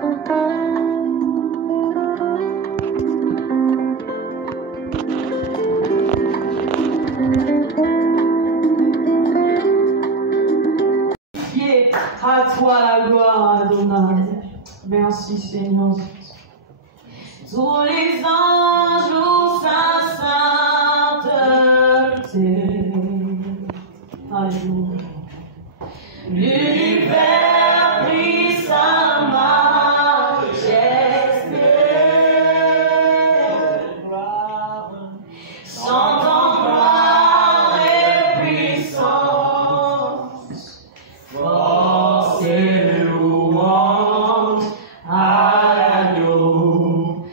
À toi la gloire, Adonai. Merci Seigneur. Tous les anges louent sa sainteté. Alléluia. L'univers prie sa majesté. Sans gloire et puissance. Force et louange à l'agneau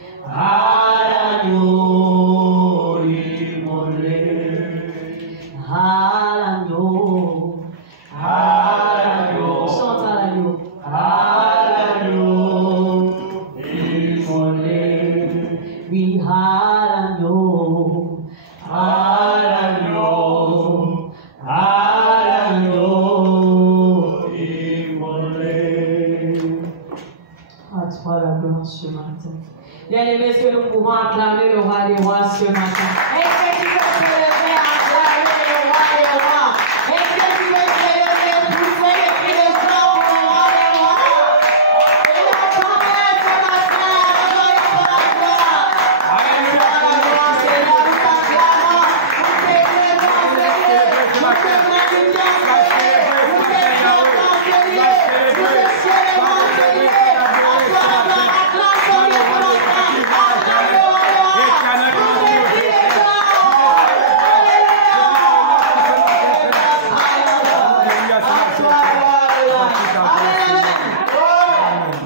immolé. À l'agneau. Chante à l'agneau immolé. Oui, à l'agneau immolé. À toi la gloire ce matin. Bien-aimés, est-ce que nous pouvons acclamer le roi des rois ce matin? Est-ce que tu veux te lever à acclamer le roi des rois? Est-ce que tu veux te lever pousser les cris de joie pour le roi des rois? Il a parlé ce matin, rejoignez pour la gloire. Alléluia, la gloire, Seigneur, nous t'acclamons, nous t'élevrons, Seigneur, nous te magnifions, Seigneur, nous t'exaltons, Seigneur, nous te célébrons, Seigneur. À toi la gloire, acclame ton Dieu pour longtemps. Acclame le roi des rois. Nous te prions.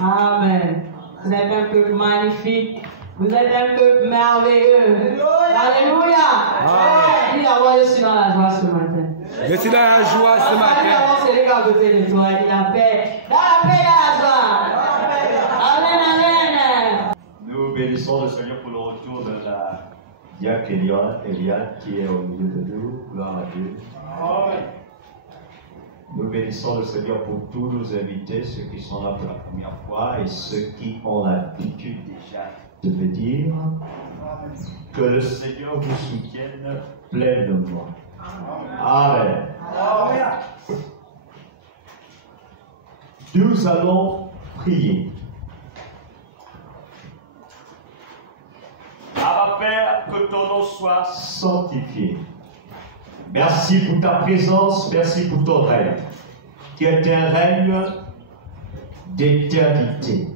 Amen. Vous êtes un peuple magnifique. Vous êtes un peuple merveilleux. Alléluia. Dis la voix, je suis dans la joie ce matin. Je suis dans la joie ce matin. C'est les gars à côté de toi. Dis la paix. Dans la paix, dans la joie. Amen, amen. Nous bénissons le Seigneur pour le retour de la diacre Eliane qui est au milieu de nous. Gloire à Dieu. Nous bénissons le Seigneur pour tous nos invités, ceux qui sont là pour la première fois et ceux qui ont l'habitude déjà de venir. Que le Seigneur vous soutienne pleinement. Amen. Nous allons prier. Abba Père, que ton nom soit sanctifié. Merci pour ta présence, merci pour ton règne, qui est un règne d'éternité.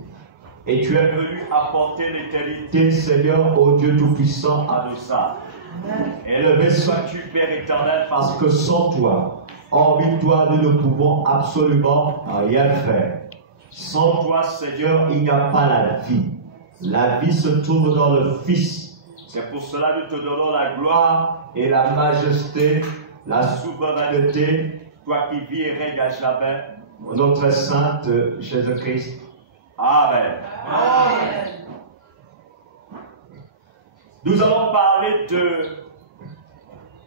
Et tu es venu apporter l'éternité, Seigneur, ô Dieu Tout-Puissant, à nos âmes. Élevé sois-tu, Père éternel, parce que sans toi, hormis toi, nous ne pouvons absolument rien faire. Sans toi, Seigneur, il n'y a pas la vie. La vie se trouve dans le Fils. C'est pour cela que nous te donnons la gloire et la majesté, la souveraineté, toi qui vis et règnes à jamais, notre Sainte Jésus-Christ. Amen. Amen. Nous allons parler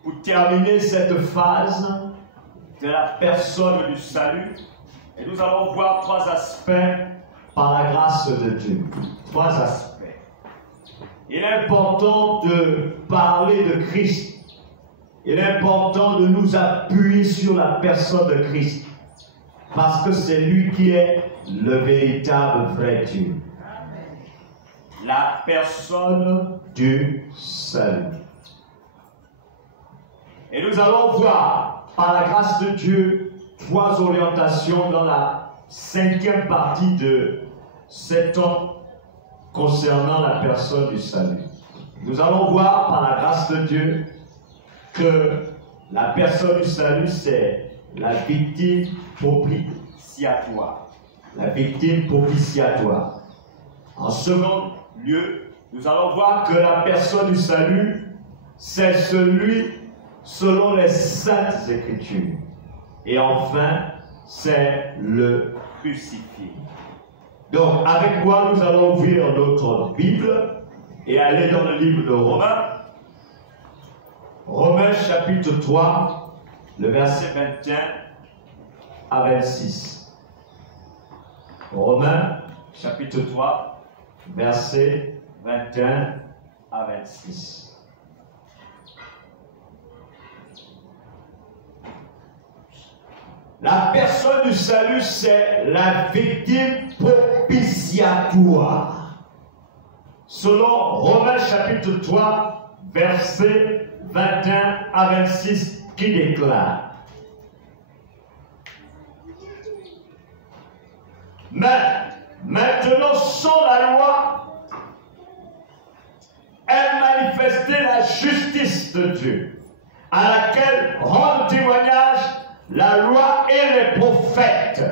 pour terminer cette phase, de la personne du salut. Et nous allons voir trois aspects par la grâce de Dieu. Trois aspects. Il est important de parler de Christ. Il est important de nous appuyer sur la personne de Christ. Parce que c'est lui qui est le véritable vrai Dieu. La personne du salut. Et nous allons voir, par la grâce de Dieu, trois orientations dans la cinquième partie de cet temps concernant la personne du salut. Nous allons voir, par la grâce de Dieu, que la personne du salut, c'est la victime propitiatoire. La victime propitiatoire. En second lieu, nous allons voir que la personne du salut, c'est celui selon les saintes Écritures. Et enfin, c'est le crucifié. Donc, avec quoi nous allons ouvrir notre Bible et aller dans le livre de Romains. Romains chapitre 3, le verset 21 à 26. Romains chapitre 3, versets 21 à 26. La personne du salut, c'est la victime propitiatoire. Selon Romains chapitre 3, versets 21 à 26, qui déclare: mais maintenant, sans la loi, elle manifestait la justice de Dieu, à laquelle rendent témoignage la loi et les prophètes.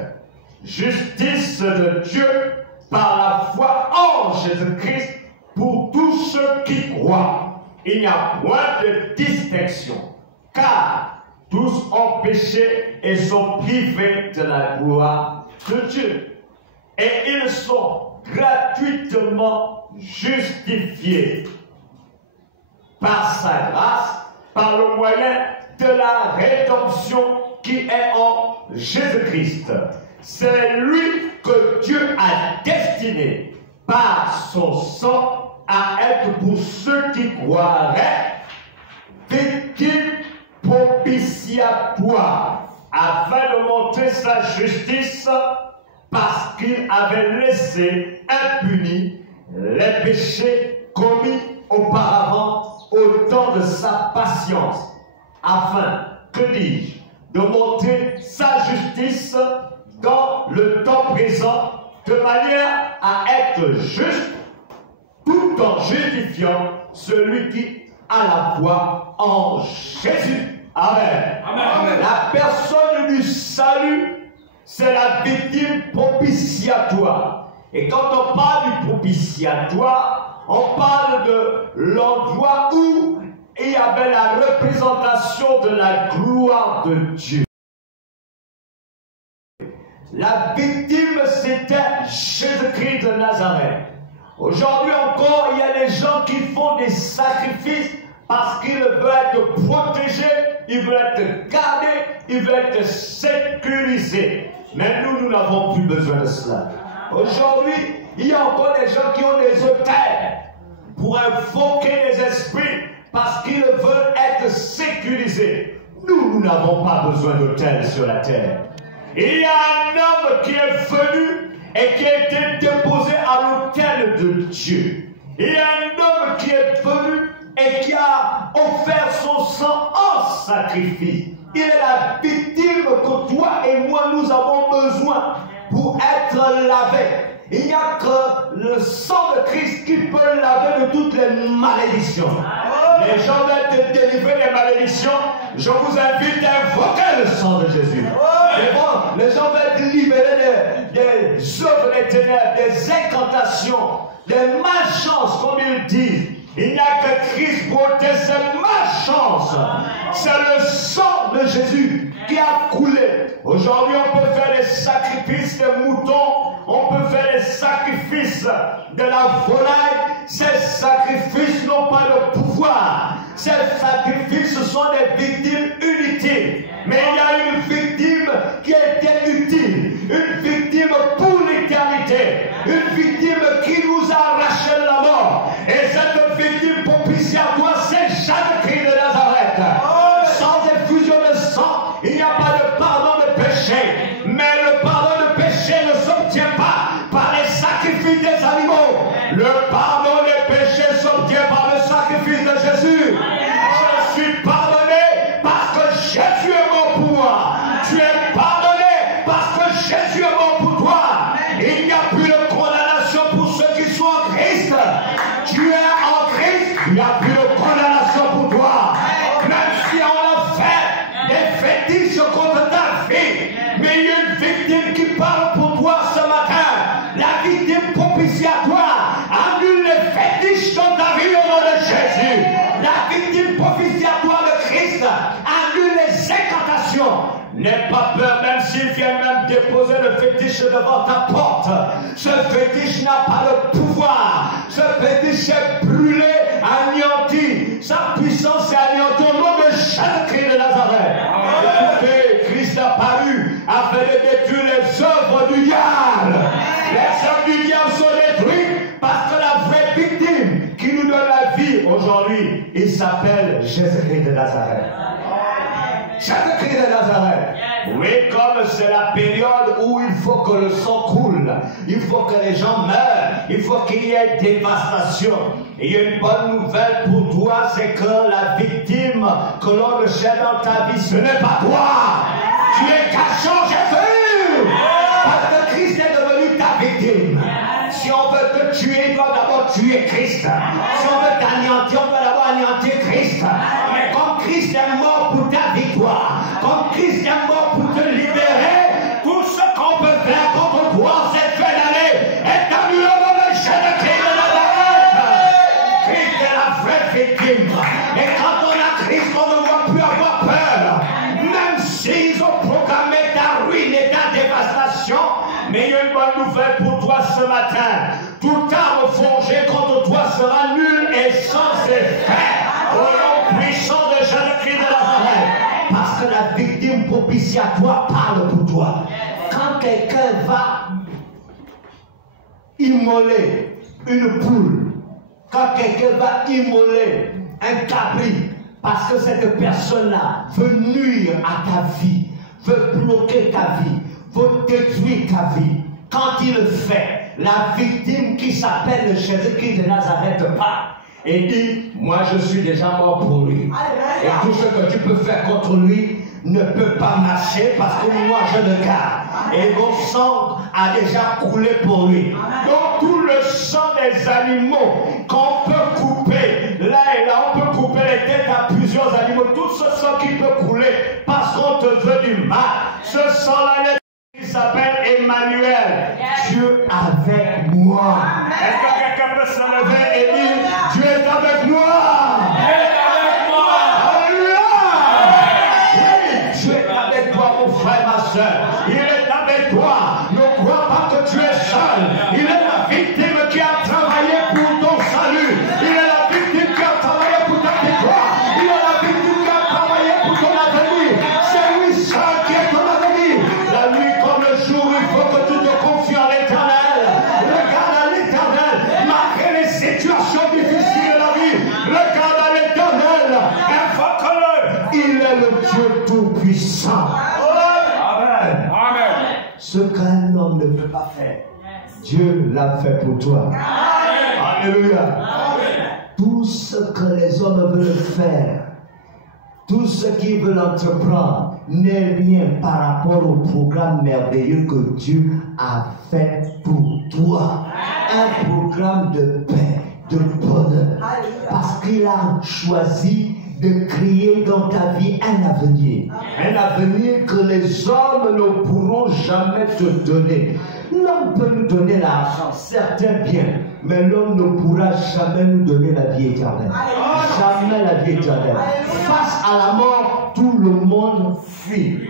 Justice de Dieu par la foi en Jésus-Christ pour tous ceux qui croient. Il n'y a point de distinction, car tous ont péché et sont privés de la gloire de Dieu. Et ils sont gratuitement justifiés par sa grâce, par le moyen de la rédemption qui est en Jésus-Christ. C'est lui que Dieu a destiné par son sang à être pour ceux qui croiraient victime propitiatoire, afin de montrer sa justice, parce qu'il avait laissé impunis les péchés commis auparavant au temps de sa patience, afin, que dis-je, de montrer sa justice dans le temps présent, de manière à être juste, tout en justifiant celui qui a la foi en Jésus. Amen. Amen. Amen. La personne du salut, c'est la victime propitiatoire. Et quand on parle du propitiatoire, on parle de l'endroit où il y avait la représentation de la gloire de Dieu. La victime, c'était Jésus-Christ de Nazareth. Aujourd'hui encore, il y a des gens qui font des sacrifices parce qu'ils veulent être protégés, ils veulent être gardés, ils veulent être sécurisés. Mais nous n'avons plus besoin de cela. Aujourd'hui, il y a encore des gens qui ont des autels pour invoquer les esprits parce qu'ils veulent être sécurisés. Nous n'avons pas besoin d'autel sur la terre. Il y a un homme qui est venu et qui a été déposé à l'autel de Dieu. Il y a un homme qui est venu et qui a offert son sang en sacrifice. Il est la victime que toi et moi nous avons besoin pour être lavés. Il n'y a que le sang de Christ qui peut laver de toutes les malédictions. Les gens veulent te délivrer des malédictions. Je vous invite à invoquer le sang de Jésus. Les gens veulent te libérer des œuvres des ténèbres, des incantations, des malchances, comme ils disent. Il n'y a que Christ pour ôter cette malchance. C'est le sang de Jésus qui a coulé. Aujourd'hui, on peut faire les sacrifices des moutons, on peut faire les sacrifices de la volaille. Ces sacrifices n'ont pas de pouvoir. Ces sacrifices sont des victimes inutiles. Mais il y a une victime qui était utile, une victime pour l'éternité, une victime qui nous a arraché de la mort. Et cette victime propitiatoire, c'est Jésus-Christ de Nazareth. Sans effusion de sang, il n'y a pas de pardon de péché. Mais le pardon de péché ne s'obtient pas par les sacrifices des animaux. Le pardon des péchés s'obtient par le sacrifice de Jésus. Je suis pardonné parce que Jésus est mort pour moi. Tu es pardonné parce que Jésus est mort pour toi. Il n'y a plus de condamnation pour ceux qui sont en Christ. Tu es en Christ, il n'y a plus de condamnation pour toi. Même si on a fait des fétiches contre ta vie, mais il y a une victime qui parle pour toi ce matin. La victime propitiatoire annule les fétiches dans ta vie au nom de Jésus. La victime propitiatoire de Christ annule les incantations. N'aie pas peur, même s'il vient même déposer le fétiche devant ta porte. Ce fétiche n'a pas de pouvoir. Ce fétiche est brûlé, anéanti. Sa puissance est anéantie au nom de Jésus-Christ de Nazareth. Écoutez, Christ a paru afin de détruire les œuvres du diable. Les œuvres du diable Jésus-Christ de Nazareth. Jésus-Christ de Nazareth. Oui, comme c'est la période où il faut que le sang coule, il faut que les gens meurent, il faut qu'il y ait dévastation. Et il y a une bonne nouvelle pour toi, c'est que la victime que l'on recherche dans ta vie, ce n'est pas toi. Tu es cachant Jésus. Parce que Christ est devenu ta victime. Si on veut te tuer, il doit d'abord tuer Christ. Si on veut t'anéantir, on doit d'abord anéantir Christ. Mais comme Christ est mort pour ta victoire, comme Christ est mort pour te libérer, tout ce qu'on peut faire contre toi cette fin d'année est annulé au nom de Jésus-Christ de Nazareth. Christ est la vraie victime. Et quand on a Christ, on ne doit plus avoir peur. Même s'ils ont programmé ta ruine et ta dévastation, mais il y a une bonne nouvelle pour toi ce matin. Toute arme forgée contre toi sera nulle et sans effet. Au nom puissant de Jésus-Christ de Nazareth. Parce que la victime propitiatoire parle pour toi. Quand quelqu'un va immoler une poule, quand quelqu'un va immoler un cabri, parce que cette personne-là veut nuire à ta vie, veut bloquer ta vie, veut détruire ta vie. Quand il le fait, la victime qui s'appelle Jésus-Christ de Nazareth parle et dit, moi je suis déjà mort pour lui. Et tout ce que tu peux faire contre lui ne peut pas marcher parce que moi je le garde. Et mon sang a déjà coulé pour lui. Donc tout le sang des animaux qu'on peut couper, là et là, on peut couper les têtes à plusieurs animaux. Tout ce sang qui peut couler parce qu'on te veut du mal. Ce sang-là, il s'appelle Emmanuel. Dieu avec moi. Est-ce que quelqu'un peut se lever et dire Dieu est avec moi? Dieu est avec moi. Alléluia. Oui, Dieu est avec toi, mon frère, ma soeur. Il est avec toi. Ne crois pas que tu es seul. Il est la victime qui a travaillé pour ton salut. Il est la victime qui a travaillé pour ta victoire. Il est la victime qui a travaillé pour ton avenir. C'est lui seul qui est ton avenir. La nuit comme le jour, il faut que tu te confies à l'Éternel. Regarde à l'Éternel. Malgré les situations difficiles de la vie, regarde à l'Éternel. Invoque-le. Il est le Dieu tout-puissant. Amen. Amen. Ce qu'un homme ne peut pas faire, Dieu l'a fait pour toi. Alléluia. Tout ce que les hommes veulent faire, tout ce qu'ils veulent entreprendre, n'est rien par rapport au programme merveilleux que Dieu a fait pour toi. Un programme de paix, de bonheur. Parce qu'il a choisi de créer dans ta vie un avenir. Un avenir que les hommes ne pourront jamais te donner. L'homme peut nous donner l'argent, certains biens, mais l'homme ne pourra jamais nous donner la vie éternelle. Jamais la vie éternelle. Face à la mort, tout le monde fuit.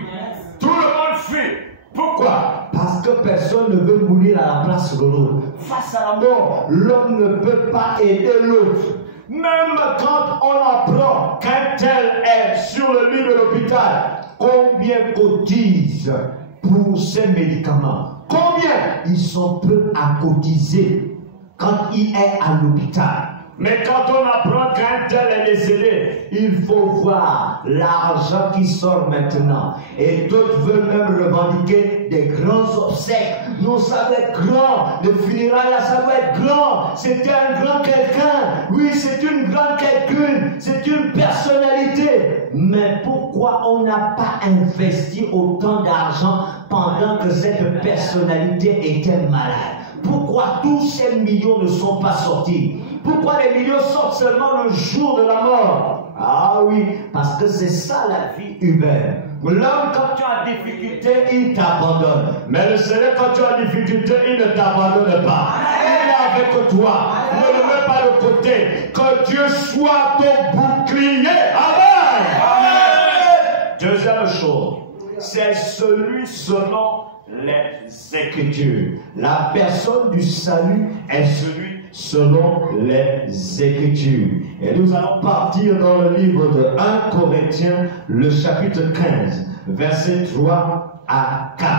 Tout le monde fuit. Pourquoi? Parce que personne ne veut mourir à la place de l'autre. Face à la mort, l'homme ne peut pas aider l'autre. Même quand on apprend qu'un tel est sur le lit de l'hôpital, combien cotisent pour ces médicaments? Combien ils sont prêts à cotiser quand il est à l'hôpital? Mais quand on apprend qu'un tel est décédé, il faut voir l'argent qui sort maintenant. Et d'autres veulent même revendiquer des grands obsèques. Non, ça va être grand. Le funérailles là, ça va être grand. C'était un grand quelqu'un. Oui, c'est une grande quelqu'une. C'est une personnalité. Mais pourquoi on n'a pas investi autant d'argent pendant que cette personnalité était malade? Pourquoi tous ces millions ne sont pas sortis? Pourquoi les millions sortent seulement le jour de la mort? Ah oui, parce que c'est ça la vie humaine. L'homme, quand tu as difficulté, il t'abandonne. Mais le Seigneur, quand tu as difficulté, il ne t'abandonne pas. Il est avec toi. Ne le mets pas de côté. Que Dieu soit ton bouclier. Amen. Amen. Deuxième chose, c'est celui selon les Écritures. La personne du salut est celui selon les Écritures. Et nous allons partir dans le livre de 1 Corinthiens, le chapitre 15, versets 3 à 4.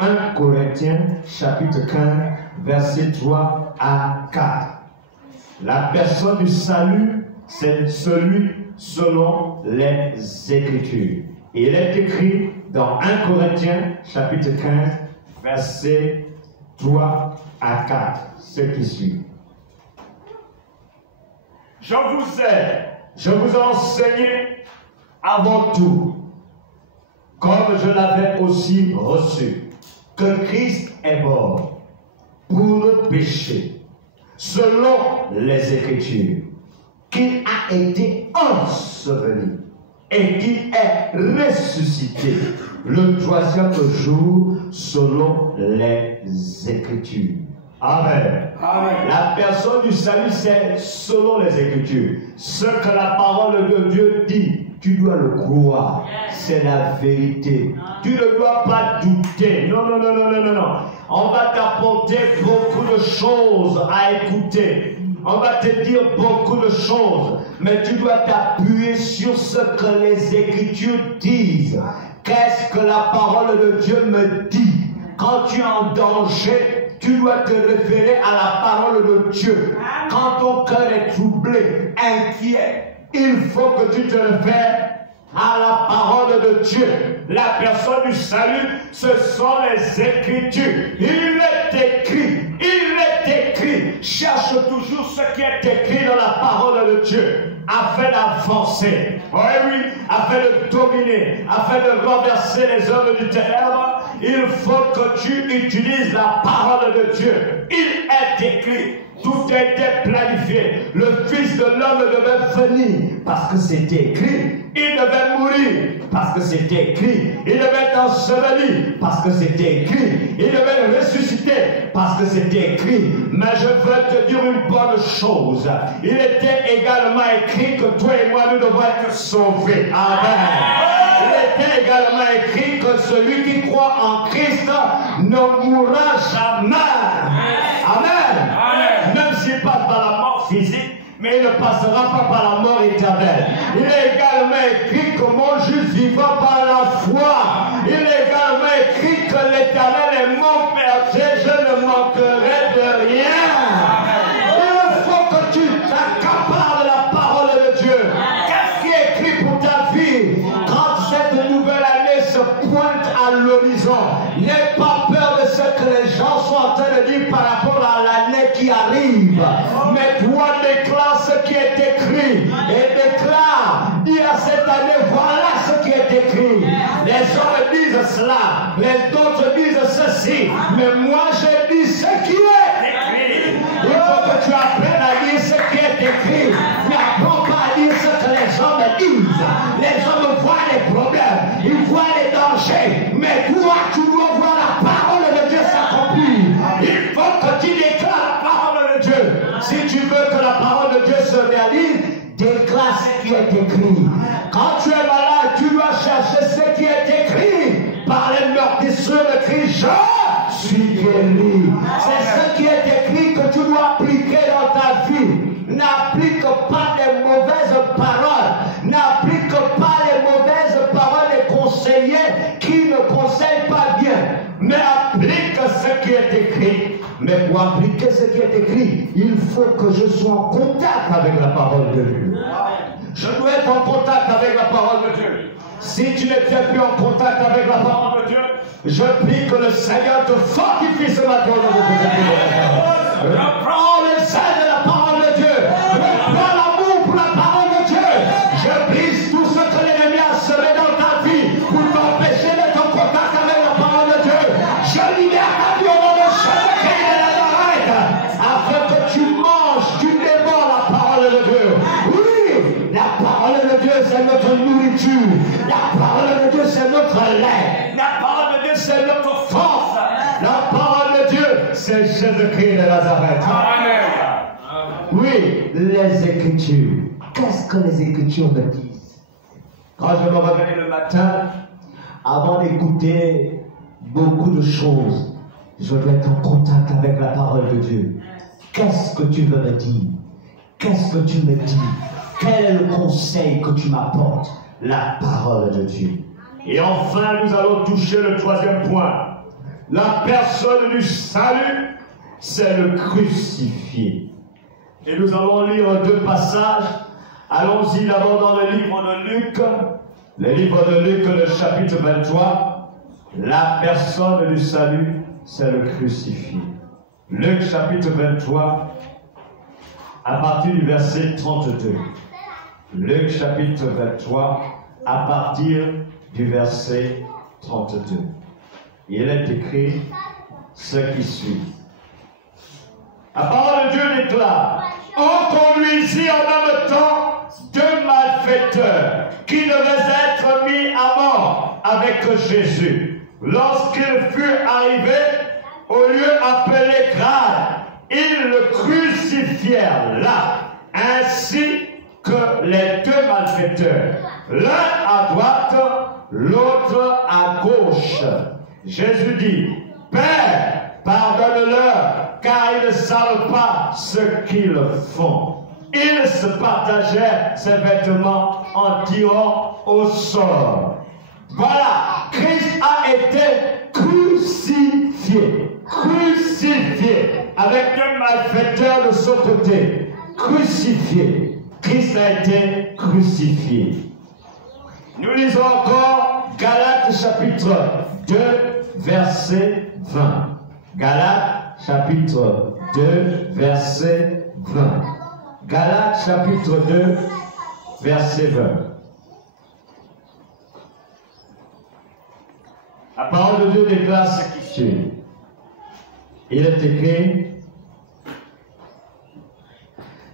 1 Corinthiens, chapitre 15, versets 3 à 4. La personne du salut c'est celui selon les Écritures. Et il est écrit dans 1 Corinthiens, chapitre 15, versets 3 à 4, ce qui suit. Je vous ai enseigné avant tout, comme je l'avais aussi reçu, que Christ est mort pour le péché, selon les Écritures, qu'il a été enseveli et qu'il est ressuscité le troisième jour selon les Écritures. Amen. Amen. La personne du salut, c'est selon les Écritures. Ce que la parole de Dieu dit, tu dois le croire. C'est la vérité. Tu ne dois pas douter. Non, non, non, non, non, non, non. On va t'apporter beaucoup de choses à écouter. On va te dire beaucoup de choses. Mais tu dois t'appuyer sur ce que les Écritures disent. Qu'est-ce que la parole de Dieu me dit? Quand tu es en danger, tu dois te référer à la parole de Dieu. Quand ton cœur est troublé, inquiet, il faut que tu te réfères à la parole de Dieu. La personne du salut, ce sont les Écritures. Il est écrit. Cherche toujours ce qui est écrit dans la parole de Dieu, afin d'avancer. Oui, oui, afin de dominer, afin de renverser les œuvres du ténèbre. Il faut que tu utilises la parole de Dieu. Il est écrit. Tout a été planifié. Le Fils de l'homme devait venir parce que c'était écrit. Il devait mourir parce que c'était écrit. Il devait être enseveli parce que c'était écrit. Il devait ressusciter parce que c'était écrit. Mais je veux te dire une bonne chose. Il était également écrit que toi et moi nous devons être sauvés. Amen. Il était également écrit que celui qui croit en Christ ne mourra jamais. Amen. Amen. Même s'il passe par la mort physique, mais il ne passera pas par la mort éternelle. Il est également écrit que mon juste vivra par la foi. Il est également écrit que l'Éternel est mon berger, je ne manquerai de rien. Il faut que tu t'accapares de la parole de Dieu. Qu'est-ce qui est écrit pour ta vie? Quand cette nouvelle année se pointe à l'horizon, n'aie pas peur de ce que les gens sont en train de dire par rapport à l'année qui arrive. Mais toi, déclare ce qui est écrit et déclare, dis à cette année, voilà ce qui est écrit. Les hommes disent cela, les autres disent ceci, mais moi je dis ce qui est écrit. Il faut que tu apprennes à dire ce qui est écrit. N'apprends pas à dire ce que les hommes disent. Les hommes voient les problèmes, ils voient les dangers, mais toi tu dois voir la parole de Dieu s'accomplir. Il faut que tu déclares la parole de Dieu. Si tu veux que la parole de Dieu se réalise, déclare ce qui est écrit. Quand tu es malade, tu dois chercher ce qui est écrit. Par les meurtrissures de Christ, je suis guéri. C'est ce qui est écrit que tu dois appliquer dans ta vie. N'applique pas les mauvaises paroles. N'applique pas les mauvaises paroles des conseillers qui ne conseillent pas bien. Mais applique ce qui est écrit. Mais pour appliquer ce qui est écrit, il faut que je sois en contact avec la parole de Dieu. Je dois être en contact avec la parole de Dieu. Si tu n'es plus en contact avec la parole de Dieu, je prie que le Seigneur te fortifie ce matin. Reprends le sein de la parole de Dieu. Reprends l'amour pour la parole de Dieu. Je brise tout ce que l'ennemi a semé dans ta vie pour t'empêcher d'être en contact avec la parole de Dieu. Je libère ta vie au nom de Jésus-Christ de Nazareth, afin que tu manges, tu dévores la parole de Dieu. Oui, la parole de Dieu, c'est notre nourriture. La parole de Dieu, c'est notre lait. La parole de Dieu, c'est notre force. La parole de Dieu, c'est Jésus-Christ de Nazareth. Amen. Oui, les Écritures. Qu'est-ce que les Écritures me disent? Quand je me réveille le matin, avant d'écouter beaucoup de choses, je dois être en contact avec la parole de Dieu. Qu'est-ce que tu veux me dire? Qu'est-ce que tu me dis? Quel est le conseil que tu m'apportes? La parole de Dieu. Et enfin, nous allons toucher le troisième point. La personne du salut, c'est le crucifié. Et nous allons lire deux passages Allons-y d'abord dans le livre de Luc. Le livre de Luc, le chapitre 23. La personne du salut, c'est le crucifié. Luc chapitre 23, à partir du verset 32. Luc chapitre 23, à partir du verset 32. Il est écrit ce qui suit. La parole de Dieu déclare: on conduisit en même temps deux malfaiteurs qui devaient être mis à mort avec Jésus. Lorsqu'il fut arrivé au lieu appelé Grade, ils le crucifièrent là, ainsi que les deux malfaiteurs, l'un à droite, l'autre à gauche. Jésus dit: Père, pardonne-leur, car ils ne savent pas ce qu'ils font. Ils se partagèrent ses vêtements en tirant au sort. Voilà, Christ a été crucifié. Crucifié, avec deux malfaiteurs de son côté. Crucifié. Christ a été crucifié. Nous lisons encore Galates chapitre 2, verset 20. Galates chapitre 2, verset 20. Galates chapitre 2, verset 20. La parole de Dieu déclare ce qui suit. Il est écrit: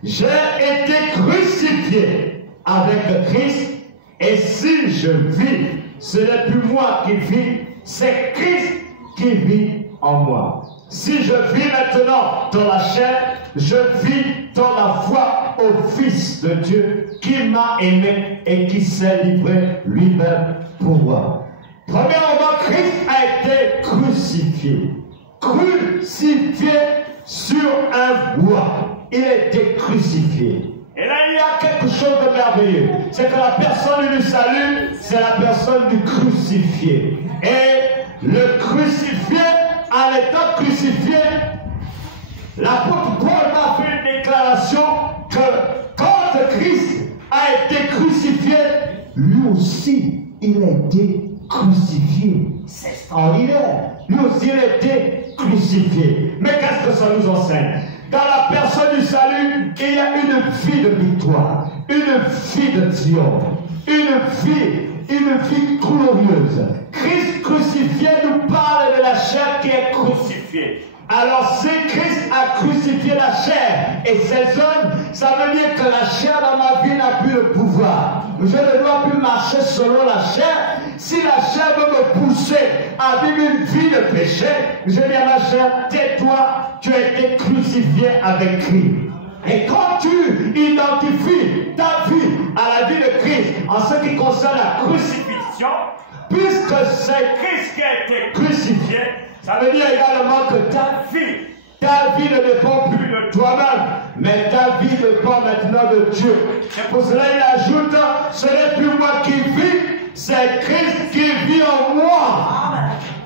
j'ai été crucifié avec Christ, et si je vis, ce n'est plus moi qui vis, c'est Christ qui vit en moi. Si je vis maintenant dans la chair, je vis dans la foi au Fils de Dieu qui m'a aimé et qui s'est livré lui-même pour moi. Premièrement, Christ a été crucifié. Crucifié sur un bois. Il a été crucifié. Et là, il y a quelque chose de merveilleux. C'est que la personne du salut, c'est la personne du crucifié. Et le crucifié, en étant crucifié, l'apôtre Paul a fait une déclaration que quand Christ a été crucifié, lui aussi, il a été crucifié. C'est extraordinaire. Lui aussi, il a été crucifié. Mais qu'est-ce que ça nous enseigne? Dans la personne du salut, il y a une vie de victoire, une vie de triomphe, une vie glorieuse. Christ crucifié nous parle de la chair qui est crucifiée. Alors si Christ a crucifié la chair et ses œuvres, ça veut dire que la chair dans ma vie n'a plus le pouvoir. Je ne dois plus marcher selon la chair. Si la chair veut me pousser à vivre une vie de péché, je dis à ma chair: tais-toi, tu as été crucifié avec Christ. Et quand tu identifies ta vie à la vie de Christ en ce qui concerne la crucifixion, puisque c'est Christ qui a été crucifié, ça veut dire également que ta vie ne dépend plus de toi-même, mais ta vie dépend maintenant de Dieu. Et pour cela, il ajoute: ce n'est plus moi qui vis, c'est Christ qui vit en moi.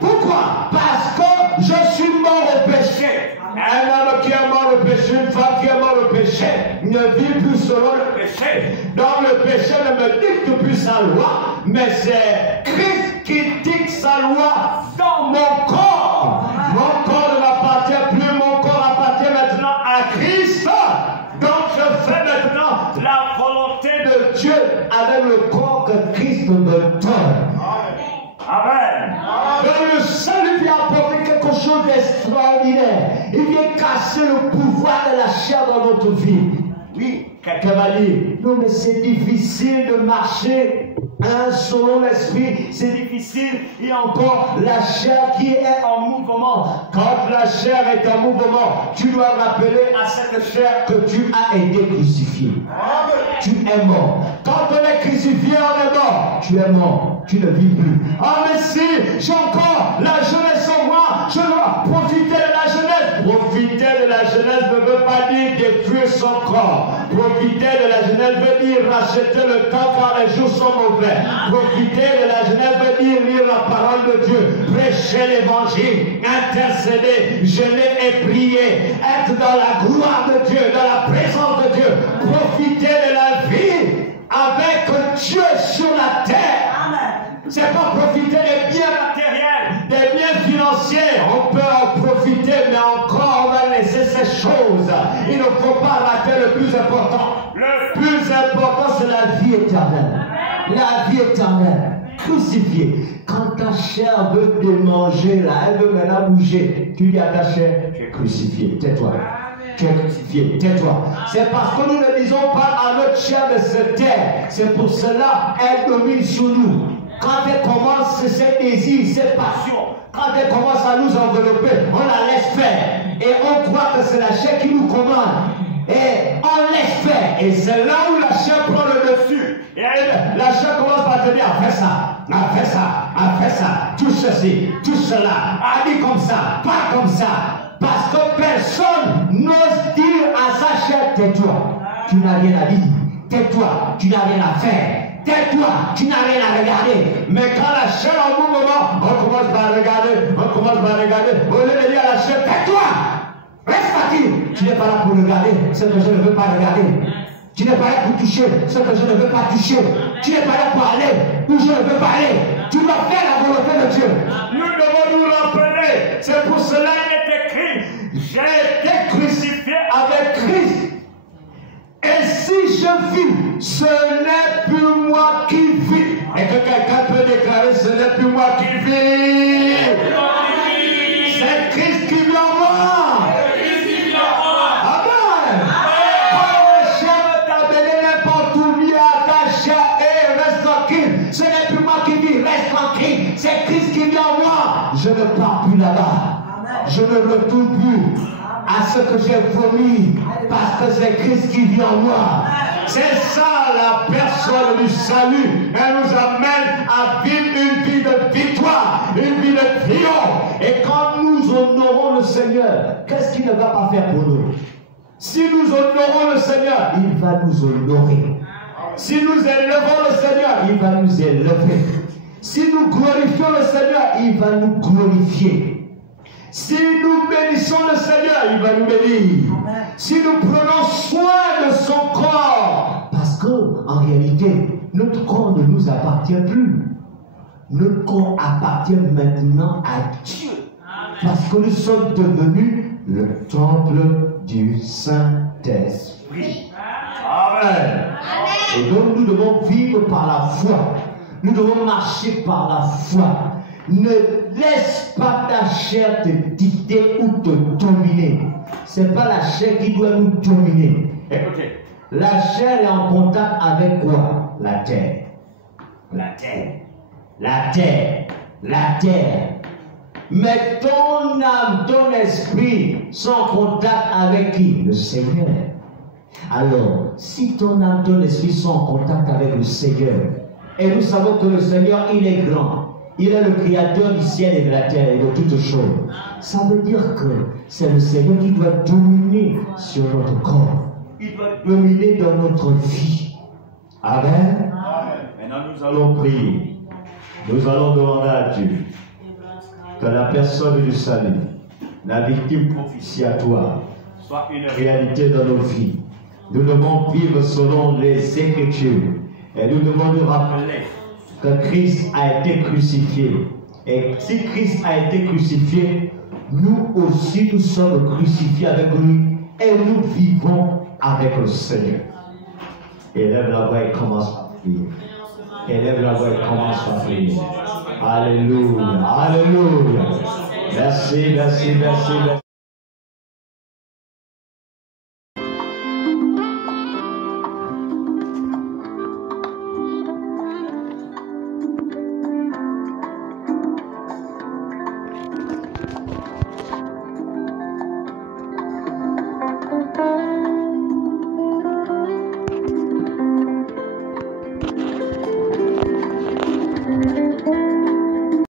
Pourquoi? Parce que je suis mort au péché. Un homme qui est mort au péché, une femme qui est mort au péché, ne vit plus selon le péché. Donc le péché ne me dicte plus sa loi, mais c'est Christ qui dicte sa loi dans mon corps. Mon corps ne m'appartient plus, mon corps appartient maintenant à Christ. Donc je fais maintenant la volonté de Dieu avec le corps que Christ me donne. Amen. Donc le salut vient apporter quelque chose d'extraordinaire. Il vient casser le pouvoir de la chair dans notre vie. Oui, quelqu'un va dire: non, mais c'est difficile de marcher selon l'esprit, c'est difficile. Il y a encore la chair qui est en mouvement. Quand la chair est en mouvement, tu dois rappeler à cette chair que tu as été crucifié. Tu es mort. Quand on est crucifié, on est mort. Tu es mort. Tu ne vis plus. Ah, mais si j'ai encore la jeunesse en moi, je dois profiter de la jeunesse. Profiter de la jeunesse ne veut pas dire détruire son corps. Profiter de la jeunesse veut dire racheter le temps car les jours sont mauvais. Profiter de la jeunesse veut dire lire la parole de Dieu, prêcher l'évangile, intercéder, jeûner et prier, être dans la gloire de Dieu, dans la présence de Dieu. Profiter de la vie laisser ces choses. Il ne faut pas rater le plus important. Le plus important, c'est la vie éternelle. La vie éternelle. Crucifié. Quand ta chair veut te manger, là, elle veut maintenant bouger, tu dis à ta chair, tu es crucifié, tais-toi. Tu es crucifié, tais-toi. C'est parce que nous ne disons pas à notre chair de se taire. C'est pour cela qu'elle domine sur nous. Quand elle commence ses désirs, ses passions, quand elle commence à nous envelopper, on la laisse faire. Et on croit que c'est la chair qui nous commande. Et on laisse faire. Et c'est là où la chair prend le dessus. Et la chair commence par te dire, fais ça, fais ça, fais ça, touche ceci, touche cela, habille comme ça, pas comme ça. Parce que personne n'ose dire à sa chair, tais-toi, tu n'as rien à dire. Tais-toi, tu n'as rien à faire. Tais-toi, tu n'as rien à regarder. Mais quand la chair en un moment, on commence par regarder, on commence par regarder. Au lieu de dire à la chair, tais-toi, reste tranquille. Tu n'es pas là pour regarder ce que je ne veux pas regarder. Tu n'es pas là pour toucher ce que je ne veux pas toucher. Tu n'es pas là pour aller où je ne veux pas aller. Tu dois faire la volonté de Dieu. Nous devons nous rappeler. C'est pour cela qu'il est écrit, j'ai été crucifié avec Christ. Et si je vis, ce n'est plus moi qui vis. Et que quelqu'un peut déclarer, ce n'est plus moi qui vis. C'est Christ qui vit en moi. Amen. Quand la chair veut t'amener n'importe où, dis à ta chair, et reste tranquille. Ce n'est plus moi qui vis, reste tranquille. C'est Christ qui vit en moi. Je ne pars plus là-bas. Je ne retourne plus à ce que j'ai vomi, parce que c'est Christ qui vit en moi. C'est ça la personne du salut. Elle nous amène à vivre une vie de victoire, une vie de triomphe. Et quand nous honorons le Seigneur, qu'est-ce qu'il ne va pas faire pour nous? Si nous honorons le Seigneur, il va nous honorer. Si nous élevons le Seigneur, il va nous élever. Si nous glorifions le Seigneur, il va nous glorifier. Si nous bénissons le Seigneur, il va nous bénir. Amen. Si nous prenons soin de son corps, parce que en réalité, notre corps ne nous appartient plus. Notre corps appartient maintenant à Dieu. Amen. Parce que nous sommes devenus le temple du Saint-Esprit. Amen. Amen. Et donc nous devons vivre par la foi. Nous devons marcher par la foi. Ne laisse pas ta chair te dicter ou te dominer. Ce n'est pas la chair qui doit nous dominer. Écoutez, la chair est en contact avec quoi? La terre. La terre. La terre. La terre. Mais ton âme, ton esprit sont en contact avec qui? Le Seigneur. Alors, si ton âme, ton esprit sont en contact avec le Seigneur, et nous savons que le Seigneur, il est grand. Il est le créateur du ciel et de la terre et de toutes choses. Ça veut dire que c'est le Seigneur qui doit dominer sur notre corps. Il doit dominer dans notre vie. Amen. Maintenant, nous allons prier. Nous allons demander à Dieu que la personne du salut, la victime propitiatoire, soit une réalité dans nos vies. Nous devons vivre selon les Écritures. Et nous devons nous rappeler que Christ a été crucifié. Et si Christ a été crucifié, nous aussi nous sommes crucifiés avec lui et nous vivons avec le Seigneur. Élève la voix et commence à prier. Élève la voix et commence à prier. Alléluia. Alléluia. Merci, merci, merci, merci.